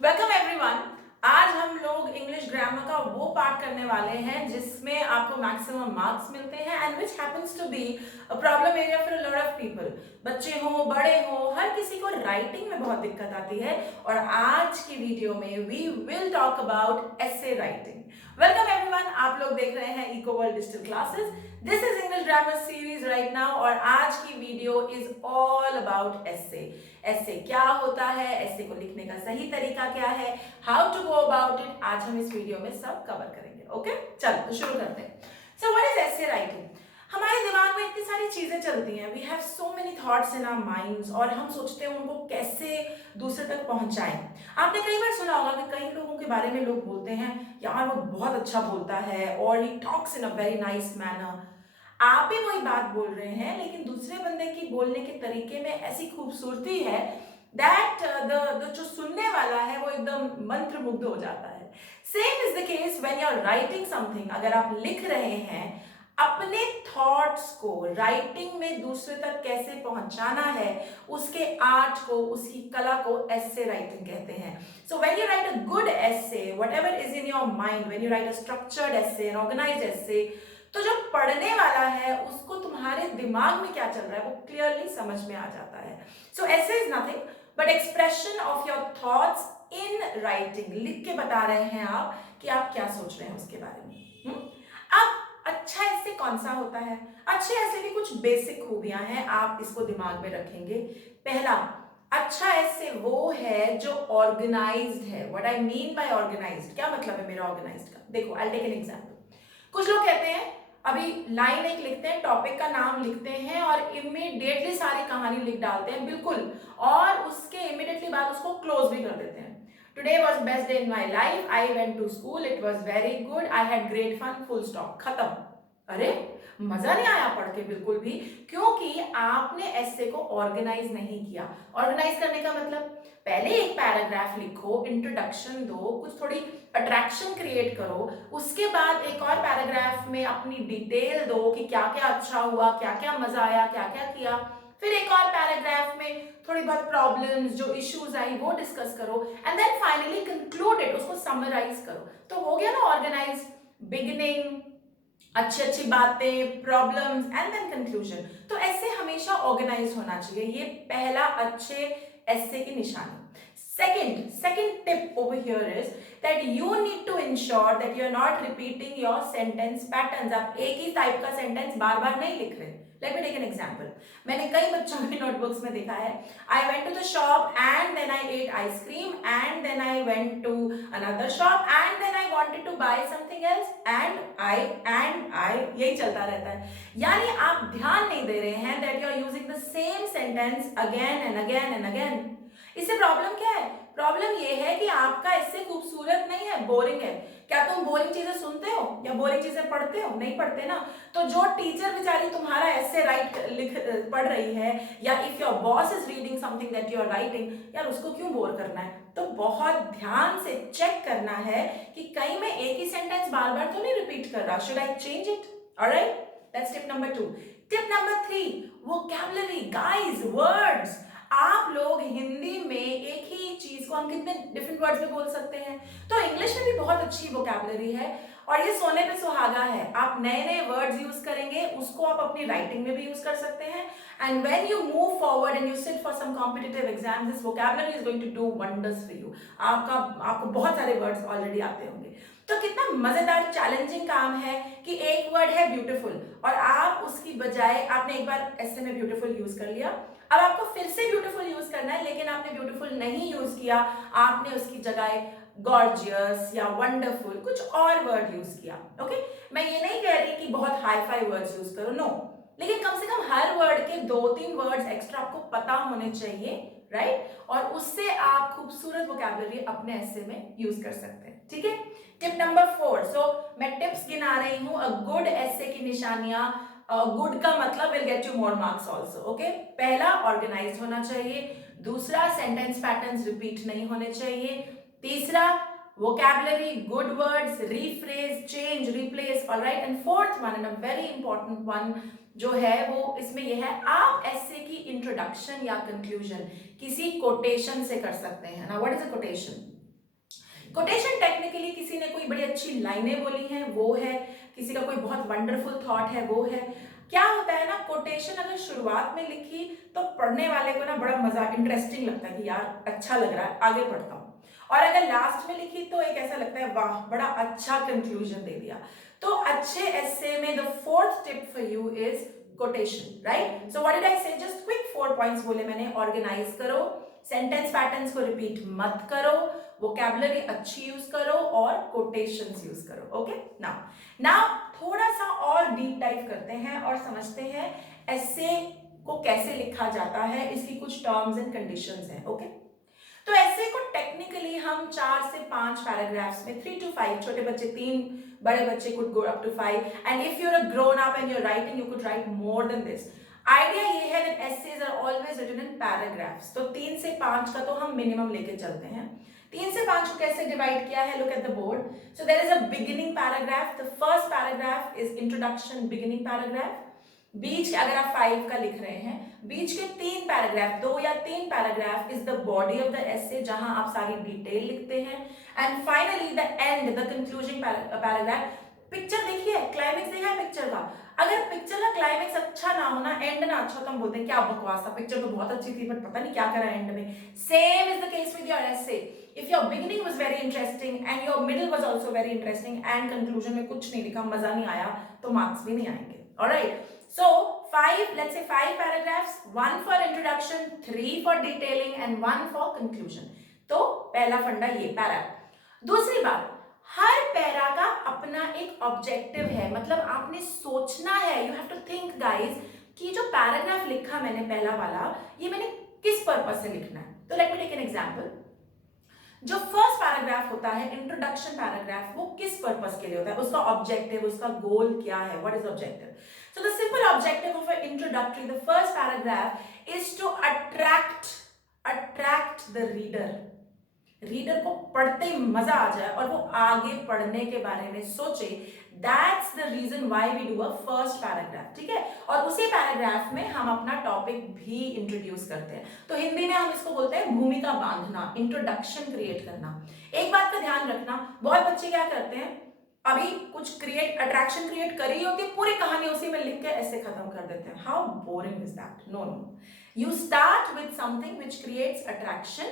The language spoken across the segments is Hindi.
Welcome everyone. आज हम लोग इंग्लिश ग्रामर का वो पार्ट करने वाले हैं जिसमें आपको मैक्सिमम मार्क्स मिलते हैं and which happens to be a problem area for a lot of people. बच्चे हो बड़े हो, हर किसी को राइटिंग में बहुत दिक्कत आती है और आज की वीडियो में we will talk about essay writing. Welcome everyone, आप लोग देख रहे हैं Eco World Digital Classes. This is English grammar series right now और आज की video is all about essay. Essay क्या होता है, ऐसे को लिखने का सही तरीका क्या है, how to go about it, आज हम इस वीडियो में सब कवर करेंगे। ओके, चलो तो शुरू करते हैं। So what is essay writing? हमारे दिमाग में इतनी सारी चीजें चलती हैं, we have so many thoughts in our minds और हम सोचते हैं उनको कैसे दूसरे तक पहुंचाएं। आपने कई बार सुना होगा कि कई लोगों के बारे में लोग बोलते हैं यार वो बहुत अच्छा बोलता है और he talks in a very nice manner. आप भी वही बात बोल रहे हैं लेकिन दूसरे बंदे की बोलने के तरीके में ऐसी खूबसूरती है दैट द जो सुनने वाला है वो एकदम मंत्रमुग्ध हो जाता है। Same is the case when you are writing something. अगर आप लिख रहे हैं, अपने थॉट्स को राइटिंग में दूसरे तक कैसे पहुंचाना है, उसके आर्ट को, उसकी कला को एसे राइटिंग कहते हैं। So when you write a good essay, whatever is in your mind, when you write a structured essay, an organised essay, तो जो पढ़ने वाला है उसको तुम्हारे दिमाग में क्या चल रहा है वो क्लियरली समझ में आ जाता है। सो ऐसे is nothing but expression of your thoughts in writing. लिख के बता रहे हैं आप कि आप क्या सोच रहे हैं उसके बारे में। अब अच्छा ऐसे कौन सा होता है? अच्छे ऐसे भी कुछ बेसिक खूबियां हैं, आप इसको दिमाग में रखेंगे। पहला, अच्छा ऐसे वो है जो ऑर्गेनाइज्ड है। What I mean by organised, क्या मतलब है मेरा ऑर्गेनाइज्ड का? देखो, आई टेक एन एग्जांपल। कुछ लोग कहते हैं अभी लाइन एक लिखते हैं, टॉपिक का नाम लिखते हैं और इमीडिएटली सारी कहानी लिख डालते हैं बिल्कुल, और उसके इमीडिएटली बाद उसको क्लोज भी कर देते हैं। Today was best day in my life, I went to school, it was very good, I had great fun, full stop, खत्म। अरे, मजा नहीं आया पढ़ के बिल्कुल भी, क्योंकि आपने ऐसे को ऑर्गेनाइज नहीं किया। ऑर्गेनाइज करने का मतलब पहले एक पैराग्राफ लिखो, इंट्रोडक्शन दो, कुछ थोड़ी अट्रैक्शन क्रिएट करो, उसके बाद एक और पैराग्राफ में अपनी डिटेल दो कि क्या क्या अच्छा हुआ, क्या क्या मजा आया, क्या क्या किया। फिर एक और पैराग्राफ में थोड़ी बहुत प्रॉब्लम्स, जो इश्यूज आई वो डिस्कस करो and then finally conclude it, उसको समराइज करो। तो हो गया ना ऑर्गेनाइज। बिगिनिंग, अच्छी अच्छी बातें, प्रॉब्लम्स एंड देन कंक्लूजन। तो ऐसे हमेशा ऑर्गेनाइज होना चाहिए, ये पहला अच्छे ऐसे की निशानी। Second tip over here is that you need to ensure that you are not repeating your sentence patterns. आप एक ही टाइप का सेंटेंस बार बार नहीं लिख रहे। Let me take an example. मैंने कई बच्चों की नोटबुक्स में देखा है, I went to the shop and then I ate ice cream and then I went to another shop and then I wanted to buy something else and I यही चलता रहता है। यानी आप ध्यान नहीं दे रहे हैं that you are using the same sentence again and again and again. इससे प्रॉब्लम क्या है? प्रॉब्लम ये है कि आपका इससे खूबसूरत नहीं है, बोरिंग है। क्या तुम बोरिंग चीजें सुनते हो या बोरिंग चीजें पढ़ते हो? नहीं पढ़ते ना। तो जो टीचर बेचारी तुम्हारा ऐसे लिख पढ़ रही है, या if your boss is reading something that you are writing, यार उसको क्यों बोर करना है? तो बहुत ध्यान से चेक करना है कि कहीं मैं एक ही सेंटेंस बार बार तो नहीं रिपीट कर रहा, should I change it? Alright, that's tip number 2। Tip number 3, vocabulary. Guys, words. आप लोग हिंदी में एक ही चीज को हम कितने डिफरेंट वर्ड्स में बोल सकते हैं, तो इंग्लिश में भी बहुत अच्छी वोकैबुलरी है और ये सोने पे सुहागा है। आप नए नए वर्ड्स यूज करेंगे, उसको आप अपनी राइटिंग में भी यूज कर सकते हैं। And when you move forward and you sit for some competitive exams, this vocabulary is going to do wonders for you. आपको बहुत सारे वर्ड्स ऑलरेडी आते होंगे। तो कितना मजेदार चैलेंजिंग काम है कि एक वर्ड है ब्यूटीफुल और आप उसकी बजाय, आपने एक बार ऐसे में ब्यूटीफुल यूज कर लिया, अब आपको फिर से ब्यूटीफुल यूज करना है, लेकिन आपने ब्यूटीफुल नहीं यूज किया, आपने उसकी जगह गॉर्जियस या वंडरफुल कुछ और वर्ड यूज किया। ओके, मैं ये नहीं कह रही कि बहुत हाई फाई वर्ड्स यूज करो, नो, लेकिन कम से कम हर वर्ड के 2-3 वर्ड्स एक्स्ट्रा आपको पता होने चाहिए, राइट? और उससे आप खूबसूरत वोकैबुलरी अपने ऐसे में यूज कर सकते हैं। ठीक है, टिप नंबर 4। सो मैं टिप्स गिना रही हूं, अ गुड ऐसे की निशानियां। गुड का मतलब will get you more marks also. Okay, पहला, ऑर्गेनाइज होना चाहिए। दूसरा, सेंटेंस पैटर्न्स रिपीट नहीं होने चाहिए। तीसरा, vocabulary, good words, rephrase, change, replace, alright. And fourth one, and a very important one जो है वो इसमें ये है, आप ऐसे की इंट्रोडक्शन या कंक्लूजन किसी कोटेशन से कर सकते हैं ना। What is a quotation? Quotation technically किसी ने कोई बड़ी अच्छी लाइनें बोली हैं वो है, किसी का कोई बहुत वंडरफुल थॉट है वो है। क्या होता है ना, कोटेशन अगर शुरुआत में लिखी तो पढ़ने वाले को ना बड़ा मजा, इंटरेस्टिंग लगता है कि यार अच्छा लग रहा है, आगे पढ़ता हूँ। और अगर लास्ट में लिखी तो एक ऐसा लगता है वाह बड़ा अच्छा कंक्लूजन दे दिया। तो अच्छे एस्से में the fourth tip for you is quotation, right? So what did I से, जस्ट क्विक 4 पॉइंट्स बोले मैंने। ऑर्गेनाइज करो, सेंटेंस पैटर्न्स को रिपीट मत करो, वोकैबुलरी अच्छी यूज करो और कोटेशंस यूज करो। ओके, नाउ थोड़ा सा और डीप डाइव करते हैं और समझते हैं एस्से को कैसे लिखा जाता है, इसकी कुछ टर्म्स एंड कंडीशंस हैं। ओके, तो ऐसे को टेक्निकली हम 4 से 5 पैराग्राफ्स में, 3 to 5, छोटे बच्चे 3, बड़े बच्चे could go up to 5, and if you're a grown up and you're writing, you could write more than this. Idea ये है that essays are always written in paragraphs, तो 3 से 5 का तो हम मिनिमम लेके चलते हैं। 3 से 5 को कैसे डिवाइड किया है, look at the board. So there is a beginning paragraph. The first paragraph is introduction, beginning paragraph. बीच के, अगर आप 5 का लिख रहे हैं, बीच के 3 पैराग्राफ, 2 या 3 paragraph is the body of the essay, जहां आप सारी डिटेल लिखते हैं। And finally the end, the conclusion paragraph. Picture देखिए, क्लाइमेक्स देखा है पिक्चर का, अगर पिक्चर का क्लाइमेक्स अच्छा ना हो ना, एंड ना अच्छा, तो हम बोलते हैं क्या बकवास था, पिक्चर तो बहुत अच्छी थी बट पता नहीं क्या करा एंड में। Same is the case with your essay. If your beginning was very interesting and your middle was also very interesting and conclusion में कुछ नहीं लिखा, मजा नहीं आया, तो मार्क्स भी नहीं आएंगे। Alright, so 5, let's say 5 paragraphs, 1 for introduction, 3 for detailing and 1 for conclusion. तो पहला फंडा ये पैरा। दूसरी बात, हर पैरा का अपना एक ऑब्जेक्टिव है, मतलब आपने सोचना है, you have to think guys कि जो पैराग्राफ लिखा मैंने पहला वाला, ये मैंने किस पर्पस से लिखना है। तो let me take an example. जो फर्स्ट पैराग्राफ होता है, इंट्रोडक्शन पैराग्राफ, वो किस पर्पस के लिए होता है, उसका ऑब्जेक्टिव, उसका गोल क्या है, what is objective. So the simple objective of an introductory, the first paragraph is to attract the reader. Reader को पढ़ते ही मजा आ जाए और वो आगे पढ़ने के बारे में सोचे। That's the reason why we do a first paragraph, ठीक है? और उसी पैराग्राफ में हम अपना टॉपिक भी इंट्रोड्यूस करते हैं। तो हिंदी में हम इसको बोलते हैं भूमिका बांधना, इंट्रोडक्शन क्रिएट करना। एक बात का ध्यान रखना, बहुत बच्चे क्या करते हैं, अभी कुछ अट्रैक्शन क्रिएट करी होती है, पूरी कहानी उसी में लिख के ऐसे खत्म कर देते हैं। How boring is that? No, you start with something which creates attraction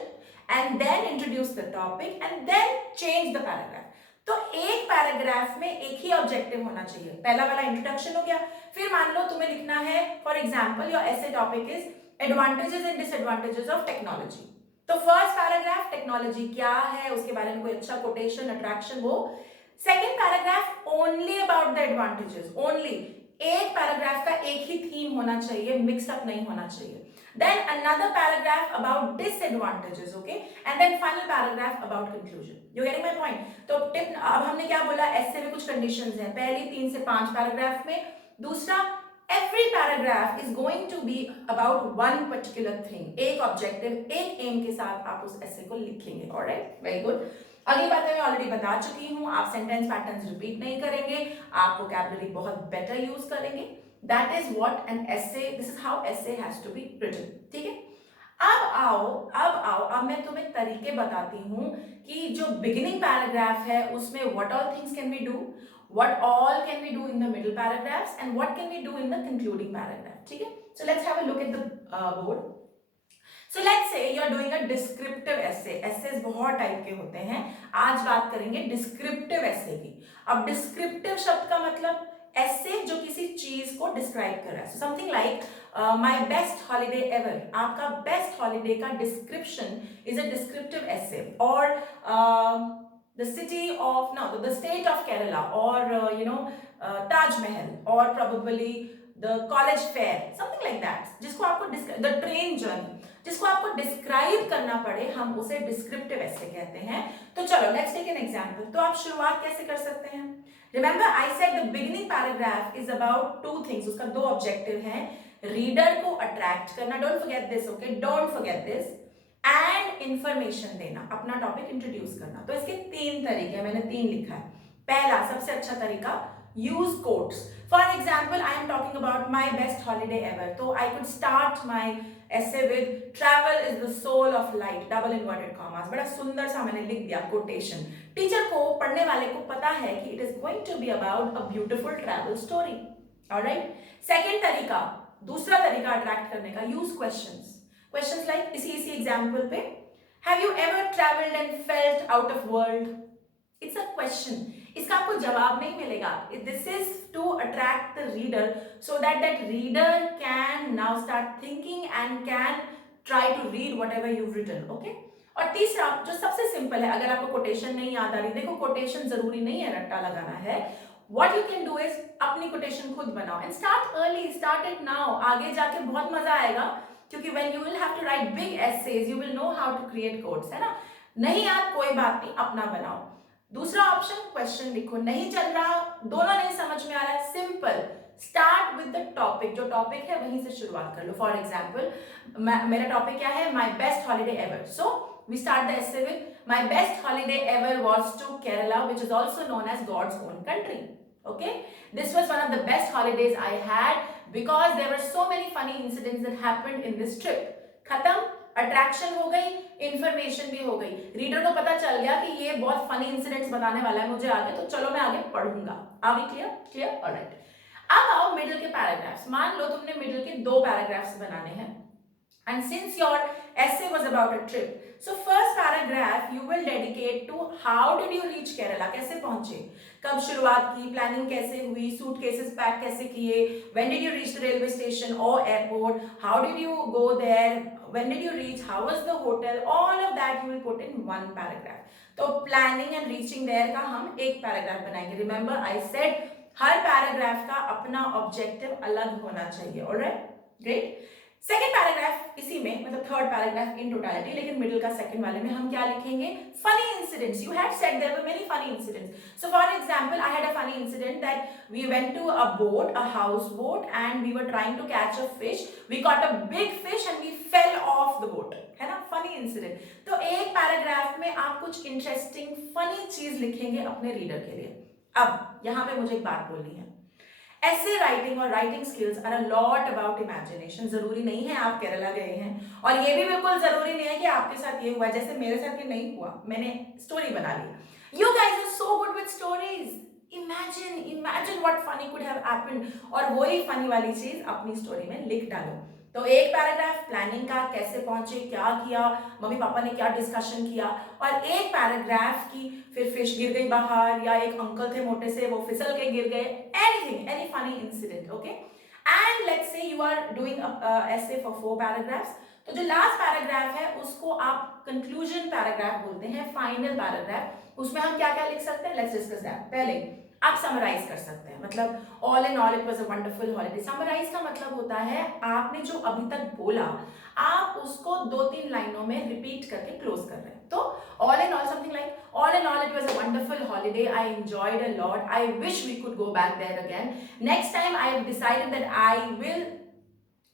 and then introduce the topic and then change the paragraph. तो एक पैराग्राफ में एक ही ऑब्जेक्टिव होना चाहिए। पहला वाला इंट्रोडक्शन हो गया, फिर मान लो तुम्हें लिखना है, for example your essay topic is advantages and disadvantages of technology. तो फर्स्ट पैराग्राफ टेक्नोलॉजी क्या है, उसके बारे में कोई अच्छा कोटेशन, अट्रैक्शन, वो। Second paragraph only about the advantages, only एक पैराग्राफ का एक ही थीम होना चाहिए, मिक्स अप नहीं होना चाहिए। Then another paragraph about disadvantages, okay, and then final paragraph about conclusion. You getting my point? तो टिप, अब हमने क्या बोला, ऐसे में कुछ कंडीशंस हैं। पहली 3 से 5 पैराग्राफ में, दूसरा every paragraph is going to be about one particular thing, एक ऑब्जेक्टिव, एक एम के साथ आप उस ऐसे को लिखेंगे। Alright, very good. अगली बातें मैं ऑलरेडी बता चुकी हूँ, आप सेंटेंस पैटर्न्स रिपीट नहीं करेंगे, आप वोकैबुलरी बहुत बेटर यूज करेंगे। That is what an essay, this is how essay has to be written, ठीक है? अब मैं तुम्हें तरीके बताती हूँ कि जो बिगिनिंग पैराग्राफ है उसमें what all things can we do, what all can we do in the middle paragraphs and what can we do in the concluding paragraph, ठीक है? So let's have a look at the board. So let's say you are doing a descriptive essay. Essays बहुत टाइप के होते हैं, आज बात करेंगे descriptive essay की। अब descriptive शब्द का मतलब ऐसे जो किसी चीज को डिस्क्राइब कर रहा है। So something like my best holiday ever, आपका बेस्ट हॉलीडे का description is a descriptive essay, और the city of, no, the state of Kerala, or Taj Mahal, or probably the college fair, something like that, जिसको आपको the train journey, जिसको आपको डिस्क्राइब करना पड़े, हम उसे डिस्क्रिप्टिव essay कहते हैं। तो चलो लेट्स टेक एन एग्जांपल। तो आप शुरुआत कैसे कर सकते हैं? Remember I said the beginning paragraph is about 2 things, उसका 2 ऑब्जेक्टिव हैं, रीडर को अट्रैक्ट करना, don't forget this, okay, don't forget this, and information देना, अपना टॉपिक इंट्रोड्यूस करना। तो इसके 3 तरीके, मैंने 3 लिखा है। पहला सबसे अच्छा तरीका, use quotes. For example I am talking about my best holiday ever, तो I could start my essay with travel is the soul of light, double inverted commas, बड़ा सुंदर सा मैंने लिख दिया कोटेशन। टीचर को, पढ़ने वाले को पता है कि it is going to be about a beautiful travel story. Alright, second तरीका, दूसरा तरीका अट्रैक्ट करने का, यूज क्वेश्चंस। क्वेश्चंस लाइक इसी एग्जांपल पे, have you ever travelled and felt out of world? It's a question, इसका आपको जवाब नहीं मिलेगा। This is to attract the reader so that reader can now start thinking and can try to read whatever you written. Okay, और तीसरा जो सबसे सिंपल है, अगर आपको कोटेशन नहीं याद आ रही, देखो कोटेशन जरूरी नहीं है रट्टा लगाना है। What you can do is अपनी कोटेशन खुद बनाओ and start early, start it now. आगे जाके बहुत मजा आएगा, क्योंकि when you will have to write big essays you will know how to create quotes, है ना। नहीं याद कोई बात नहीं, अपना बनाओ। दूसरा ऑप्शन, क्वेश्चन लिखो। नहीं चल रहा, दोनों नहीं समझ में आ रहा है, simple, start with the topic, जो टॉपिक है वहीं से शुरुआत कर लो। फॉर एग्जाम्पल, मेरा टॉपिक क्या है, my best holiday ever. So we start the essay with my best holiday ever was to Kerala, which is also known as God's own country. Okay, this was one of the best holidays I had because there were so many funny incidents that happened in this trip. खत्म, अट्रैक्शन हो गई, इंफॉर्मेशन भी हो गई, रीडर को पता चल गया कि ये बहुत फनी इंसिडेंट्स बताने वाला है मुझे आगे, तो चलो मैं आगे पढ़ूंगा। Are we clear? Clear, alright. अब आओ मिडिल के पैराग्राफ्स। मान लो तुमने मिडिल के 2 पैराग्राफ्स बनाने हैं, and since your essay was about a trip, so first paragraph you will dedicate to how did you reach Kerala, कैसे पहुंचे, कब शुरुआत की, प्लानिंग कैसे हुई, सूटकेसेस पैक कैसे किए, when did you reach the railway station or airport, how did you go there, when did you reach, how was the hotel, all of that you will put in one paragraph। तो प्लानिंग एंड रीचिंग देयर का हम एक पैराग्राफ बनाएंगे। Remember I said her paragraph का अपना ऑब्जेक्टिव अलग होना चाहिए। Alright, great. सेकेंड पैराग्राफ इसी में, मतलब थर्ड पैराग्राफ इन टोटलिटी, लेकिन मिडिल का सेकंड वाले में हम क्या लिखेंगे, funny incidents. You had said there were many funny incidents. So for example, I had a funny incident that we went to a boat, a house boat, and we were trying to catch a fish, we caught a big fish and we fell off the boat, है ना, फनी इंसिडेंट। तो एक पैराग्राफ में आप कुछ इंटरेस्टिंग फनी चीज लिखेंगे अपने रीडर के लिए। अब यहां पे मुझे एक बात बोलनी है, ऐसे राइटिंग और writing skills are a lot about imagination. जरूरी नहीं है आप केरला गए हैं, और ये भी बिल्कुल जरूरी नहीं है कि आपके साथ ये हुआ, जैसे मेरे साथ ये नहीं हुआ, मैंने स्टोरी बना ली। You guys are so good with stories, imagine what funny could have happened, और वही फनी वाली चीज अपनी स्टोरी में लिख डालो। तो एक पैराग्राफ प्लानिंग का, कैसे पहुंचे, क्या किया, मम्मी पापा ने क्या डिस्कशन किया, और एक पैराग्राफ की फिर फिश गिर गई बाहर, या एक अंकल थे मोटे से वो फिसल के गिर गए, anything, any funny incident. Okay, and let's say you are doing essay for 4 paragraphs. तो जो लास्ट पैराग्राफ है उसको आप कंक्लूजन पैराग्राफ बोलते हैं, फाइनल पैराग्राफ। उसमें हम क्या क्या लिख सकते हैं, लेट्स डिस्कस दैट। पहले आप समराइज कर सकते हैं, मतलब all in all it was a wonderful holiday. Summarise का मतलब होता है आपने जो अभी तक बोला आप उसको 2-3 लाइनों में रिपीट करके क्लोज कर रहे हैं। तो all in all something like all in all it was a wonderful holiday, I enjoyed a lot, I wish we could go back there again, next time I have decided that I will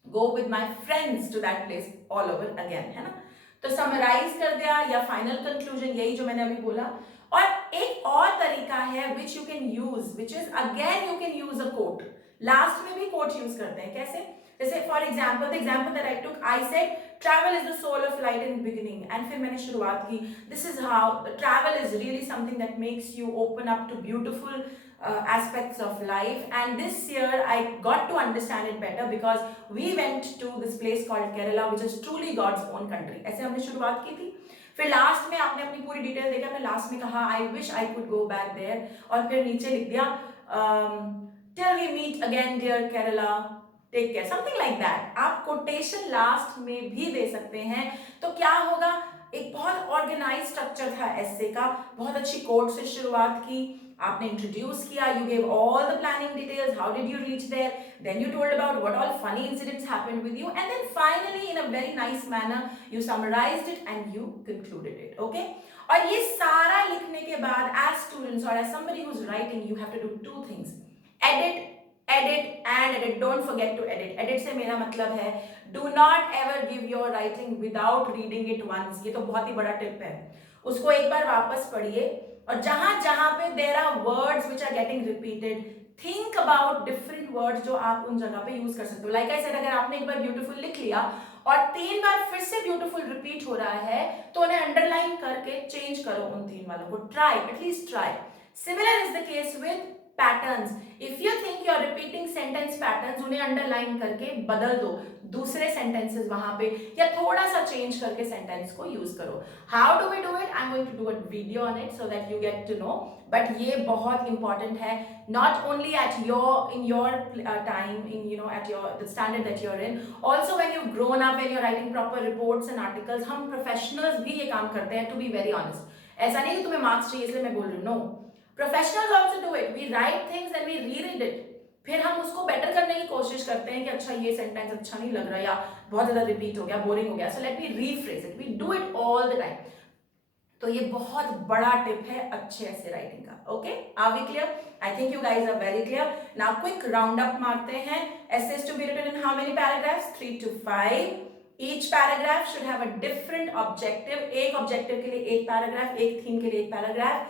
go with my friends to that place all over again, है ना। तो समराइज कर दिया या फाइनल कंक्लूजन, यही जो मैंने अभी बोला। और एक और तरीका है which you can use, which is again you can use a quote. Last में भी कोट यूज करते हैं, कैसे, जैसे for example the example that I took, I said travel is the soul of light in beginning, and फिर मैंने शुरुआत की, this is how travel is really something that makes you open up to beautiful aspects of life, and this year I got to understand it better because we went to this place called Kerala, which is truly God's own country। ऐसे हमने शुरुआत की थी। फिर लास्ट में आपने अपनी पूरी डिटेल देखा, आपने लास्ट में कहा I wish I could go back there, और फिर नीचे लिख दिया till we meet again dear Kerala, take care, something like that. आप कोटेशन लास्ट में भी दे सकते हैं। तो क्या होगा, एक बहुत ऑर्गेनाइज स्ट्रक्चर था एसे का, बहुत अच्छी कोट से शुरुआत की, आपने इंट्रोड्यूस किया, you gave all the planning details, how did you reach there, then you told about what all funny incidents happened with you, and then finally in a very nice manner you summarized it and you concluded it। okay, और ये सारा लिखने के बाद as students or as somebody who's writing you have to do 2 things, edit and edit, don't forget to edit। edit से मेरा मतलब है do not ever give your writing without reading it once। ये तो बहुत ही बड़ा टिप है, उसको एक बार वापस पढ़िए, और जहां जहां पे there are words which are getting repeated, think about different words जो आप उन जगह पे यूज कर सकते हो। लाइक आई सेड, अगर आपने एक बार ब्यूटीफुल लिख लिया और 3 बार फिर से ब्यूटीफुल रिपीट हो रहा है तो उन्हें अंडरलाइन करके चेंज करो उन 3 वालों को. Try, at least try. Similar is the case with patterns. If you think you are repeating sentence patterns, उन्हें अंडरलाइन करके बदल दो दूसरे सेंटेंसेस वहां पे, या थोड़ा सा चेंज करके सेंटेंस को यूज करो. How do we do it? I am going to do a video on it so that you get to know. But ये बहुत इंपॉर्टेंट है, not only at your time, in at your the standard that you're in, also when you've grown up, when you're writing proper reports and articles. हम प्रोफेशनल्स भी ये काम करते हैं, टू बी वेरी ऑनेस्ट. ऐसा नहीं कि तुम्हें मार्क्स चाहिए इसलिए मैं बोल रही हूँ, no. Professionals also do it. We write things and we read it, फिर हम उसको बेटर करने की कोशिश करते हैं कि अच्छा ये सेंटेंस अच्छा नहीं लग रहा, या बहुत ज्यादा रिपीट हो गया, बोरिंग हो गया, so let me rephrase it. We do it all the time. तो ये बहुत बड़ा टिप है अच्छे ऐसे राइटिंग का. Okay, are we clear? I think you guys are very clear. Now quick round up मारते हैं. essays to be written in how many paragraphs? 3 to 5. Each paragraph should have a different objective. एक ऑब्जेक्टिव के लिए एक पैराग्राफ, एक थीम के लिए एक पैराग्राफ.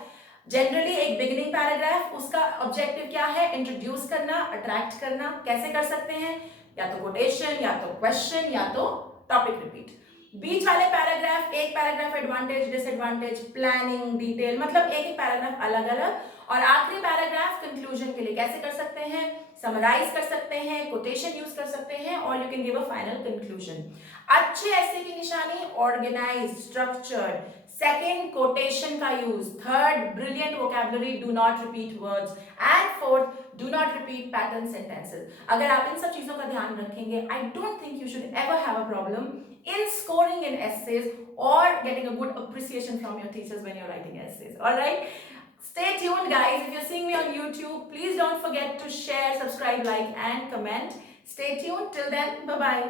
जनरली एक बिगिनिंग पैराग्राफ, उसका ऑब्जेक्टिव क्या है? इंट्रोड्यूस करना, अट्रैक्ट करना. कैसे कर सकते हैं? या तो कोटेशन, या तो क्वेश्चन, या तो टॉपिक रिपीट. बीच वाले पैराग्राफ, एक paragraph advantage, disadvantage, planning, detail, मतलब एक एक पैराग्राफ अलग अलग. और आखिरी पैराग्राफ कंक्लूजन के लिए कैसे कर सकते हैं? समराइज कर सकते हैं, कोटेशन यूज कर सकते हैं, और you can give a final conclusion. अच्छे ऐसे की निशानी ऑर्गेनाइज, स्ट्रक्चर्ड. सेकेंड, कोटेशन का use. Third, brilliant vocabulary, do not repeat words. And fourth, do not repeat pattern sentences. अगर आप इन सब चीजों का ध्यान रखेंगे, I don't think you should ever have a problem in scoring in essays or getting a good appreciation from your teachers when you're writing essays. All right, stay tuned guys. If you're seeing me on YouTube, please don't forget to share, subscribe, like and comment. Stay tuned. Till then, bye bye.